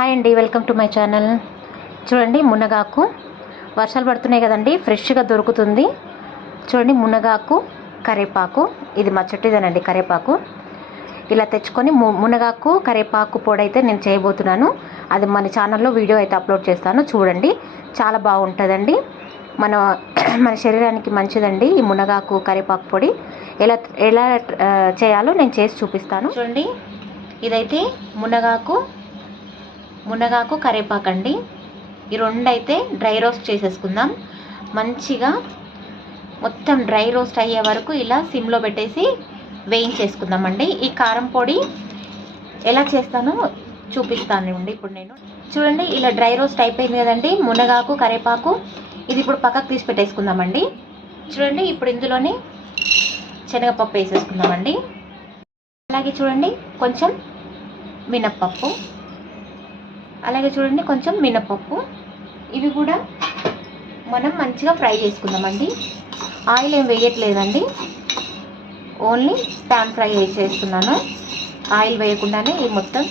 Hi అండి, welcome to my channel. చూడండి, మునగాకు వర్షాలు పడుతున్నాయి కదండి, ఫ్రెష్గా దొరుకుతుంది. చూడండి, మునగాకు కరివేపాకు, ఇది మా చెట్టుదేనండి కరివేపాకు. ఇలా తెచ్చుకొని మునగాకు కరివేపాకు పొడి అయితే నేను చేయబోతున్నాను. అది మన ఛానల్లో వీడియో అయితే అప్లోడ్ చేస్తాను, చూడండి. చాలా బాగుంటుందండి, మన శరీరానికి మంచిదండి ఈ మునగాకు కరివేపాకు పొడి. ఎలా ఎలా చేయాలో నేను చేసి చూపిస్తాను. చూడండి, ఇదైతే మునగాకు కరివేపాకు అండి. ఈ రెండు అయితే డ్రై రోస్ట్ చేసేసుకుందాం. మంచిగా మొత్తం డ్రై రోస్ట్ అయ్యే వరకు ఇలా సిమ్లో పెట్టేసి వేయించేసుకుందామండి. ఈ కారం పొడి ఎలా చేస్తానో చూపిస్తానండి ఇప్పుడు నేను. చూడండి, ఇలా డ్రై రోస్ట్ అయిపోయింది కదండి మునగాకు కరివేపాకు. ఇది ఇప్పుడు పక్కకు తీసి పెట్టేసుకుందామండి. చూడండి, ఇప్పుడు ఇందులోనే శనగపప్పు వేసేసుకుందామండి. అలాగే చూడండి, కొంచెం మినప్పప్పు, అలాగే చూడండి కొంచెం మినప్పప్పు. ఇవి కూడా మనం మంచిగా ఫ్రై చేసుకుందామండి. ఆయిల్ ఏం వేయట్లేదండి, ఓన్లీ ప్యాన్ ఫ్రై చేస్తున్నాను. ఆయిల్ వేయకుండానే ఇది మొత్తం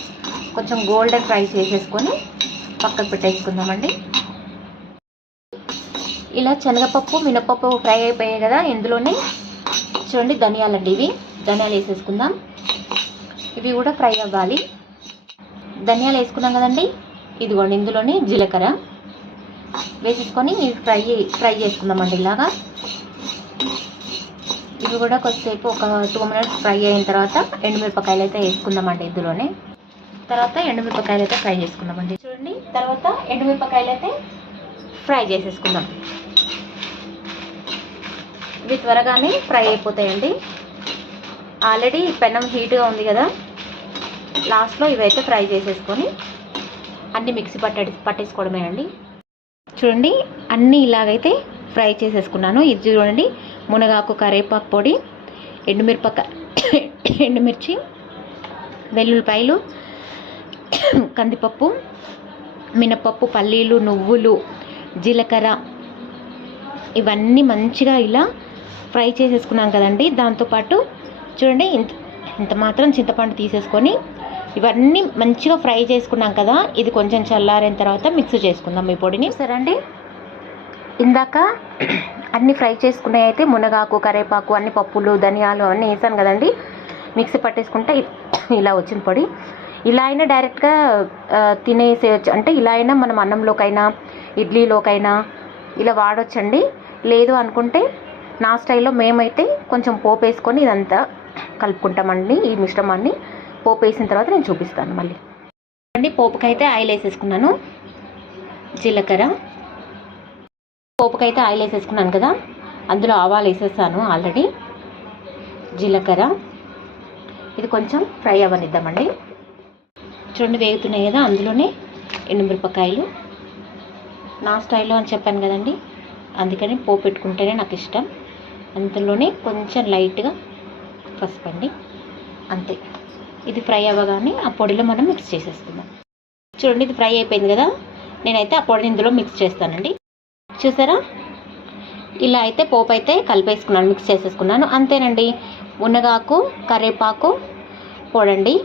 కొంచెం గోల్డెన్ ఫ్రై చేసేసుకొని పక్కకు పెట్టేసుకుందామండి. ఇలా శనగపప్పు మినప్పప్పు ఫ్రై అయిపోయాయి కదా, ఇందులోనే చూడండి ధనియాలండి, ఇవి ధనియాలు వేసేసుకుందాం. ఇవి కూడా ఫ్రై అవ్వాలి. ధనియాలు వేసుకున్నాం కదండి, ఇదిగోండి ఇందులోనే జీలకర్ర వేసేసుకొని ఫ్రై చేసుకుందామండి ఇలాగా. ఇవి కూడా కొద్దిసేపు ఒక 2 minutes ఫ్రై అయిన తర్వాత ఎండుమిరపకాయలు అయితే వేసుకుందామండి ఇందులోనే. తర్వాత ఎండుమిరపకాయలు అయితే ఫ్రై చేసుకుందామండి. చూడండి, తర్వాత ఎండుమిరపకాయలు అయితే ఫ్రై చేసేసుకుందాం. ఇవి త్వరగానే ఫ్రై అయిపోతాయండి. ఆల్రెడీ పెనం హీట్గా ఉంది కదా, లాస్ట్లో ఇవైతే ఫ్రై చేసేసుకొని అన్నీ మిక్సీ పట్టేసుకోవడమేనండి. చూడండి, అన్నీ ఇలాగైతే ఫ్రై చేసేసుకున్నాను. ఇది చూడండి, మునగాకు కరివేపాకు పొడి, ఎండుమిర్చి, వెల్లుల్లిపాయలు, కందిపప్పు, మినపప్పు, పల్లీలు, నువ్వులు, జీలకర్ర, ఇవన్నీ మంచిగా ఇలా ఫ్రై చేసేసుకున్నాం కదండి. దాంతోపాటు చూడండి ఇంత మాత్రం చింతపండు తీసేసుకొని ఇవన్నీ మంచిగా ఫ్రై చేసుకున్నాం కదా, ఇది కొంచెం చల్లారిన తర్వాత మిక్స్ చేసుకుందాం ఈ పొడిని. సరే అండి, ఇందాక అన్నీ ఫ్రై చేసుకునే అయితే మునగాకు కరివేపాకు అన్ని పప్పులు ధనియాలు అన్నీ వేసాను కదండి, మిక్సీ పట్టేసుకుంటే ఇలా వచ్చింది పొడి. ఇలా అయినా డైరెక్ట్గా తినేసేయచ్చు, అంటే ఇలా అయినా మనం అన్నంలోకైనా ఇడ్లీలోకైనా ఇలా వాడొచ్చండి. లేదు అనుకుంటే నా స్టైల్లో మేమైతే కొంచెం పోపు వేసుకొని ఇదంతా కలుపుకుంటామండి. ఈ మిశ్రమాన్ని పోపు వేసిన తర్వాత నేను చూపిస్తాను మళ్ళీ. అండి, పోపుకైతే ఆయిల్ వేసేసుకున్నాను. జీలకర్ర, పోపుకైతే ఆయిల్ వేసేసుకున్నాను కదా, అందులో ఆవాలు వేసేసాను ఆల్రెడీ. జీలకర్ర ఇది కొంచెం ఫ్రై అవ్వనిద్దామండి. చూడండి వేగుతున్నాయి కదా, అందులోనే ఎండుమిరపకాయలు. నా స్టైల్లో అని చెప్పాను కదండి, అందుకని పోపు పెట్టుకుంటేనే నాకు ఇష్టం. అందులోనే కొంచెం లైట్గా పసుపండి, అంతే. ఇది ఫ్రై అవ్వగానే ఆ పొడిలో మనం మిక్స్ చేసేసుకుందాం. చూడండి, ఇది ఫ్రై అయిపోయింది కదా, నేనైతే ఆ పొడిని ఇందులో మిక్స్ చేస్తానండి. చూసారా, ఇలా అయితే పోపు అయితే కలిపేసుకున్నాను, మిక్స్ చేసేసుకున్నాను. అంతేనండి, మునగాకు కరివేపాకు పొడండి.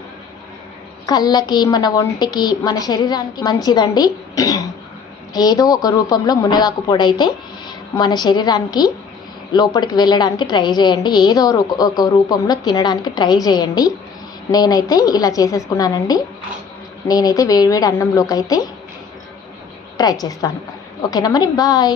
కళ్ళకి, మన ఒంటికి, మన శరీరానికి మంచిదండి. ఏదో ఒక రూపంలో మునగాకు పొడి అయితే మన శరీరానికి లోపలికి వెళ్ళడానికి ట్రై చేయండి. ఏదో ఒక రూపంలో తినడానికి ట్రై చేయండి. నేనైతే ఇలా చేసేసుకున్నానండి. నేనైతే వేడివేడి అన్నంలోకి అయితే ట్రై చేస్తాను. ఓకేనా మరి, బాయ్.